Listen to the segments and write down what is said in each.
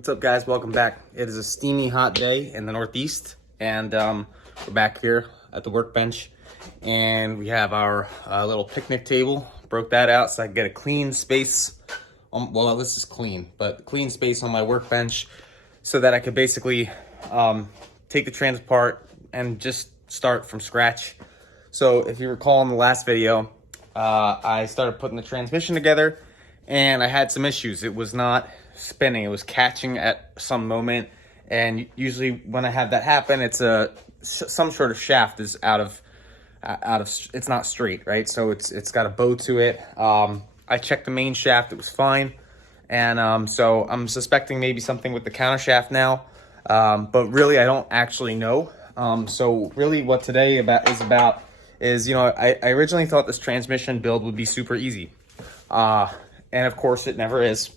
What's up, guys? Welcome back. It is a steamy hot day in the Northeast, and we're back here at the workbench, and we have our little picnic table. Broke that out so I can get a clean space. Well, this is clean, but clean space on my workbench so that I could basically take the trans apart and just start from scratch. So if you recall in the last video, I started putting the transmission together, and I had some issues. It was not spinning, it was catching at some moment, and usually when I have that happen, it's some sort of shaft is out of it's not straight, right? So it's got a bow to it. I checked the main shaft, it was fine, and so I'm suspecting maybe something with the counter shaft now, but really I don't actually know. So really what today is, you know, I originally thought this transmission build would be super easy, and of course it never is.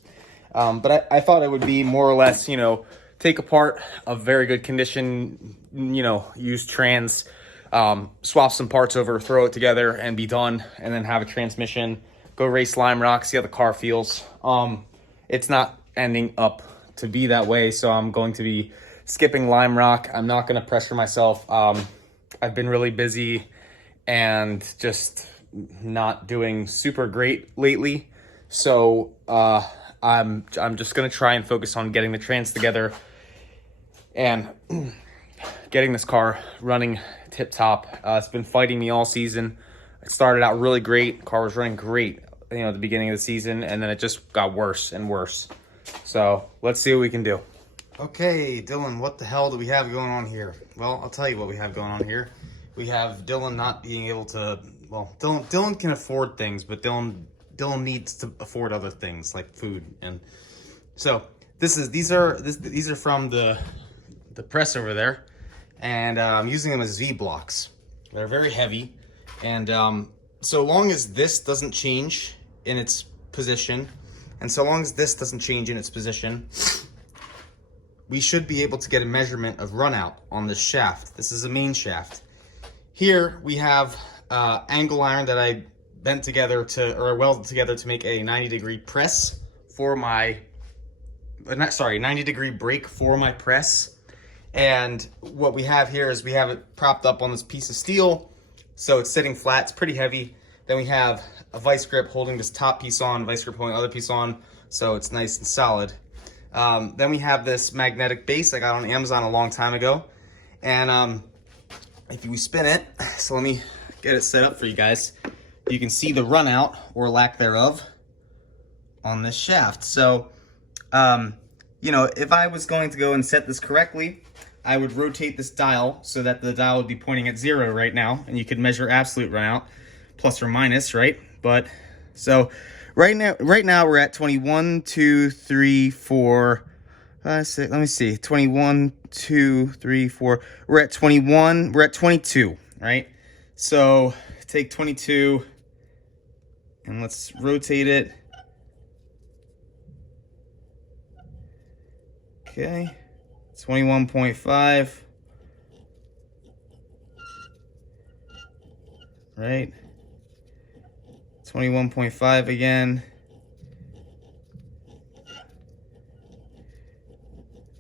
But I thought it would be more or less, you know, take apart a very good condition, you know, use trans, swap some parts over, throw it together and be done, and then have a transmission, go race Lime Rock, see how the car feels. It's not ending up to be that way, so I'm going to be skipping Lime Rock. I'm not going to pressure myself. I've been really busy and just not doing super great lately, so I'm just gonna try and focus on getting the trans together and getting this car running tip top. It's been fighting me all season. It started out really great. Car was running great, you know, at the beginning of the season, and then it just got worse and worse. So let's see what we can do. Okay, Dylan, what the hell do we have going on here? Well, I'll tell you what we have going on here. We have Dylan not being able to, well, Dylan can afford things, but Dylan needs to afford other things like food. And so these are from the press over there, and I'm using them as V blocks. They're very heavy, and so long as this doesn't change in its position, and so long as this doesn't change in its position, we should be able to get a measurement of run out on this shaft. This is a main shaft. Here we have angle iron that I bent together welded together to make a 90-degree press for my, 90-degree brake for my press. And what we have here is we have it propped up on this piece of steel, so it's sitting flat. It's pretty heavy. Then we have a vice grip holding this top piece on, vice grip holding the other piece on, so it's nice and solid. Then we have this magnetic base I got on Amazon a long time ago, and if we spin it, so let me get it set up for you guys. You can see the run out, or lack thereof, on this shaft. So, you know, if I was going to go and set this correctly, I would rotate this dial so that the dial would be pointing at 0 right now, and you could measure absolute run out, plus or minus, right? But, so, right now we're at 21, 2, 3, 4, let me see, 21, 2, 3, 4, we're at 21, we're at 22, right? So, take 22, and let's rotate it. Okay, 21.5. Right. 21.5 again.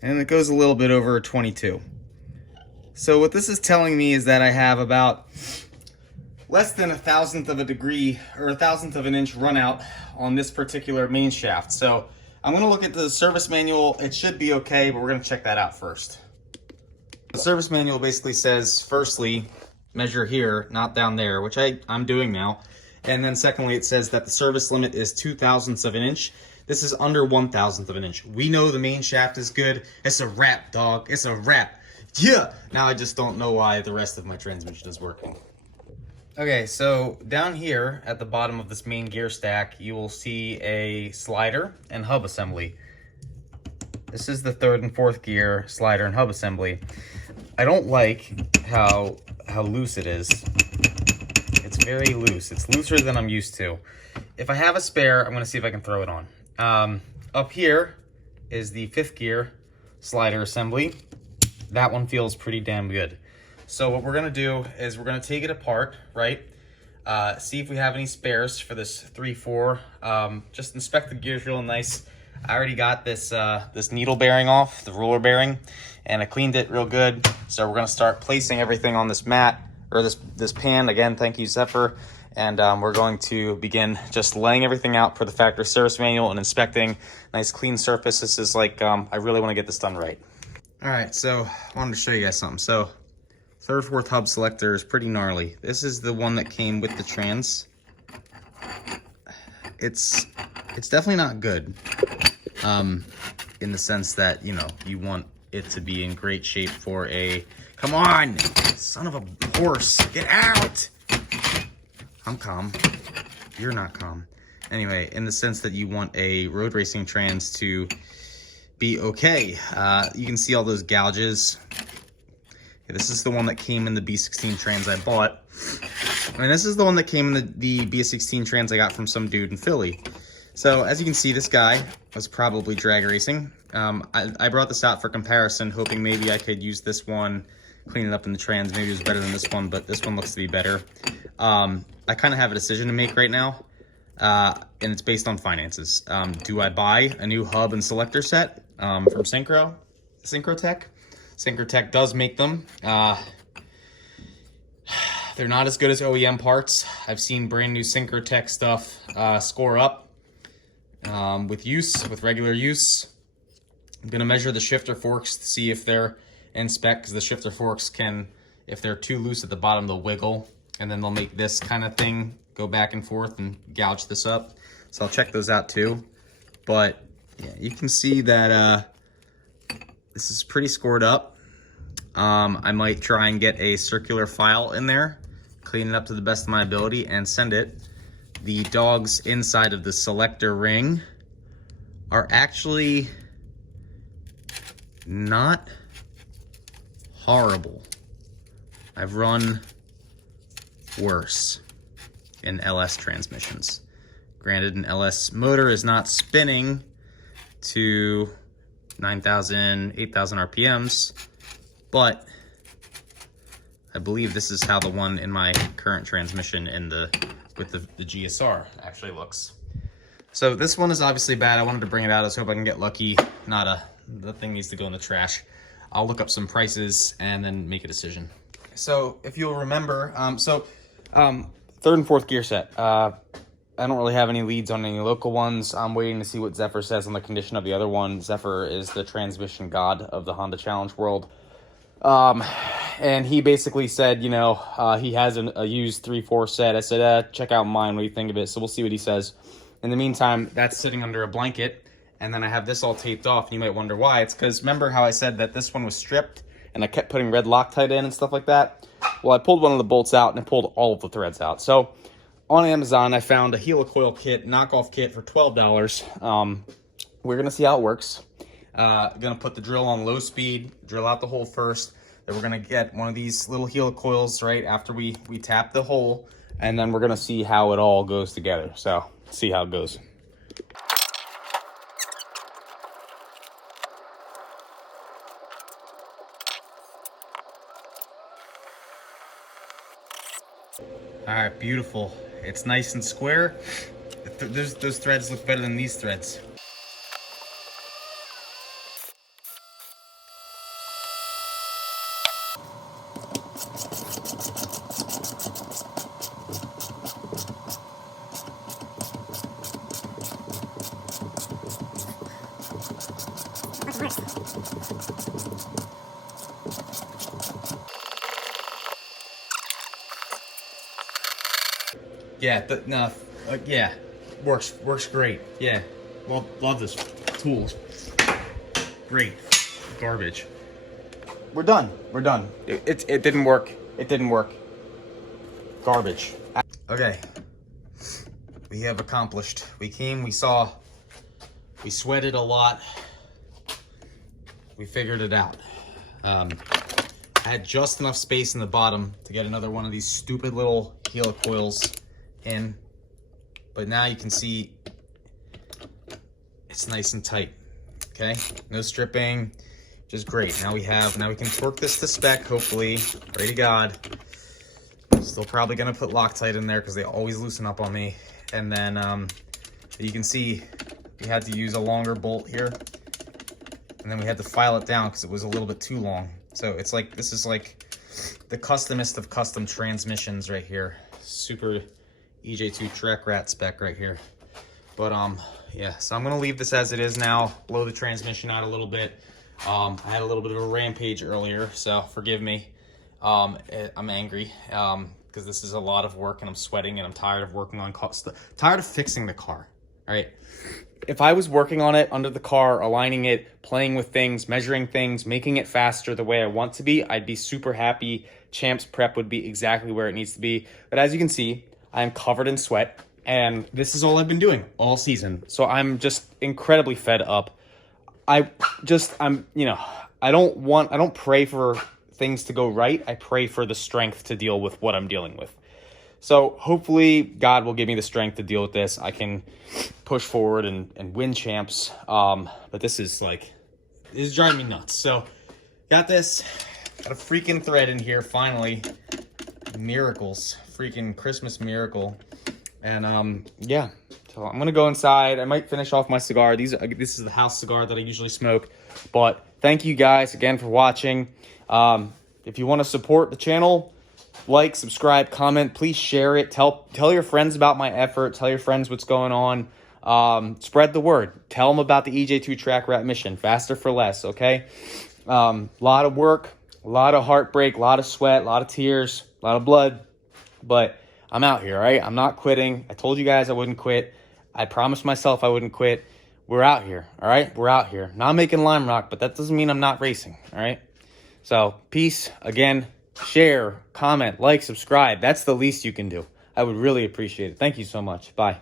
And it goes a little bit over 22. So what this is telling me is that I have about less than 1/1000th of a degree, or 1/1000th of an inch run out on this particular main shaft. So I'm going to look at the service manual. It should be okay, but we're going to check that out first. The service manual basically says, firstly, measure here, not down there, which I'm doing now. And then secondly, it says that the service limit is 2/1000ths of an inch. This is under 1/1000th of an inch. We know the main shaft is good. It's a wrap, dog. It's a wrap. Yeah! Now I just don't know why the rest of my transmission is working. Okay, so down here at the bottom of this main gear stack, you will see a slider and hub assembly. This is the 3rd and 4th gear slider and hub assembly. I don't like how loose it is. It's very loose. It's looser than I'm used to. If I have a spare, I'm going to see if I can throw it on. Up here is the 5th gear slider assembly. That one feels pretty damn good. So what we're going to do is we're going to take it apart, right? See if we have any spares for this 3-4. Just inspect the gears real nice. I already got this this needle bearing off, the roller bearing, and I cleaned it real good. So we're gonna start placing everything on this mat, or this pan. Again, thank you, Zephyr. And we're going to begin just laying everything out per the factory service manual and inspecting nice clean surface. This is like, I really want to get this done right. All right, so I wanted to show you guys something. So third, fourth hub selector is pretty gnarly. This is the one that came with the trans. It's definitely not good, in the sense that, you know, you want it to be in great shape for a, come on, son of a horse, get out. I'm calm. You're not calm. Anyway, in the sense that you want a road racing trans to be okay. You can see all those gouges. Okay, this is the one that came in the B16 trans I bought. And this is the one that came in the B16 trans I got from some dude in Philly. So as you can see, this guy was probably drag racing. I brought this out for comparison, hoping maybe I could use this one, clean it up in the trans. Maybe it was better than this one, but this one looks to be better. I kind of have a decision to make right now, and it's based on finances. Do I buy a new hub and selector set from Synchrotech? Synchrotech does make them. They're not as good as OEM parts. I've seen brand new Synchrotech stuff score up with regular use. I'm gonna measure the shifter forks to see if they're in spec, because the shifter forks can, if they're too loose at the bottom, they'll wiggle, and then they'll make this kind of thing go back and forth and gouge this up. So I'll check those out too. But yeah, you can see that this is pretty scored up. I might try and get a circular file in there, clean it up to the best of my ability, and send it. The dogs inside of the selector ring are actually not horrible. I've run worse in LS transmissions. Granted, an LS motor is not spinning to 9,000, 8,000 RPMs, but I believe this is how the one in my current transmission with the GSR actually looks. So this one is obviously bad. I wanted to bring it out. Let's hope I can get lucky. The thing needs to go in the trash. I'll look up some prices and then make a decision. So if you'll remember, third and fourth gear set. I don't really have any leads on any local ones. I'm waiting to see what Zephyr says on the condition of the other one. Zephyr is the transmission god of the Honda Challenge world. And he basically said, you know, he has a used 3-4 set. I said, check out mine. What do you think of it? So we'll see what he says. In the meantime, that's sitting under a blanket. And then I have this all taped off. And you might wonder why. It's because remember how I said that this one was stripped and I kept putting red Loctite in and stuff like that? Well, I pulled one of the bolts out and I pulled all of the threads out. So on Amazon, I found a helicoil kit, knockoff kit for $12. We're going to see how it works. Going to put the drill on low speed, drill out the hole first. Then we're going to get one of these little helicoils right after we tap the hole. And then we're going to see how it all goes together. So see how it goes. All right, beautiful. It's nice and square. Those threads look better than these threads. Yeah, yeah, works great. Yeah, well, love this tool. Great, garbage. We're done. It didn't work. It didn't work. Garbage. Okay, we have accomplished. We came, we saw, we sweated a lot. We figured it out. I had just enough space in the bottom to get another one of these stupid little helicoils in, but now you can see it's nice and tight. Okay, no stripping, which is great. Now we can torque this to spec, hopefully. Pray to God. Still probably gonna put Loctite in there because they always loosen up on me. And then you can see we had to use a longer bolt here. And then we had to file it down because it was a little bit too long. So it's like, this is like the customest of custom transmissions right here. Super EJ2 Track Rat spec right here. But yeah, so I'm gonna leave this as it is now, blow the transmission out a little bit. I had a little bit of a rampage earlier, so forgive me. I'm angry because this is a lot of work and I'm sweating and I'm tired of working on tired of fixing the car. All right. If I was working on it under the car, aligning it, playing with things, measuring things, making it faster the way I want to be, I'd be super happy. Champs Prep would be exactly where it needs to be. But as you can see, I'm covered in sweat and this is all I've been doing all season. So I'm just incredibly fed up. I don't pray for things to go right. I pray for the strength to deal with what I'm dealing with. So hopefully God will give me the strength to deal with this. I can push forward and win champs. But this is driving me nuts. So got this, got a freaking thread in here finally. Miracles, freaking Christmas miracle. And yeah, so I'm gonna go inside. I might finish off my cigar. This is the house cigar that I usually smoke. But thank you guys again for watching. If you want to support the channel, like, subscribe, comment, please share it. Tell your friends about my effort. Tell your friends what's going on. Spread the word. Tell them about the EJ2 Track Rat mission. Faster for less, okay? A lot of work, a lot of heartbreak, a lot of sweat, a lot of tears, a lot of blood. But I'm out here, all right? I'm not quitting. I told you guys I wouldn't quit. I promised myself I wouldn't quit. We're out here, all right? We're out here. Not making lime rock, but that doesn't mean I'm not racing, all right? So, peace. Again, share, comment, like, subscribe. That's the least you can do. I would really appreciate it. Thank you so much. Bye.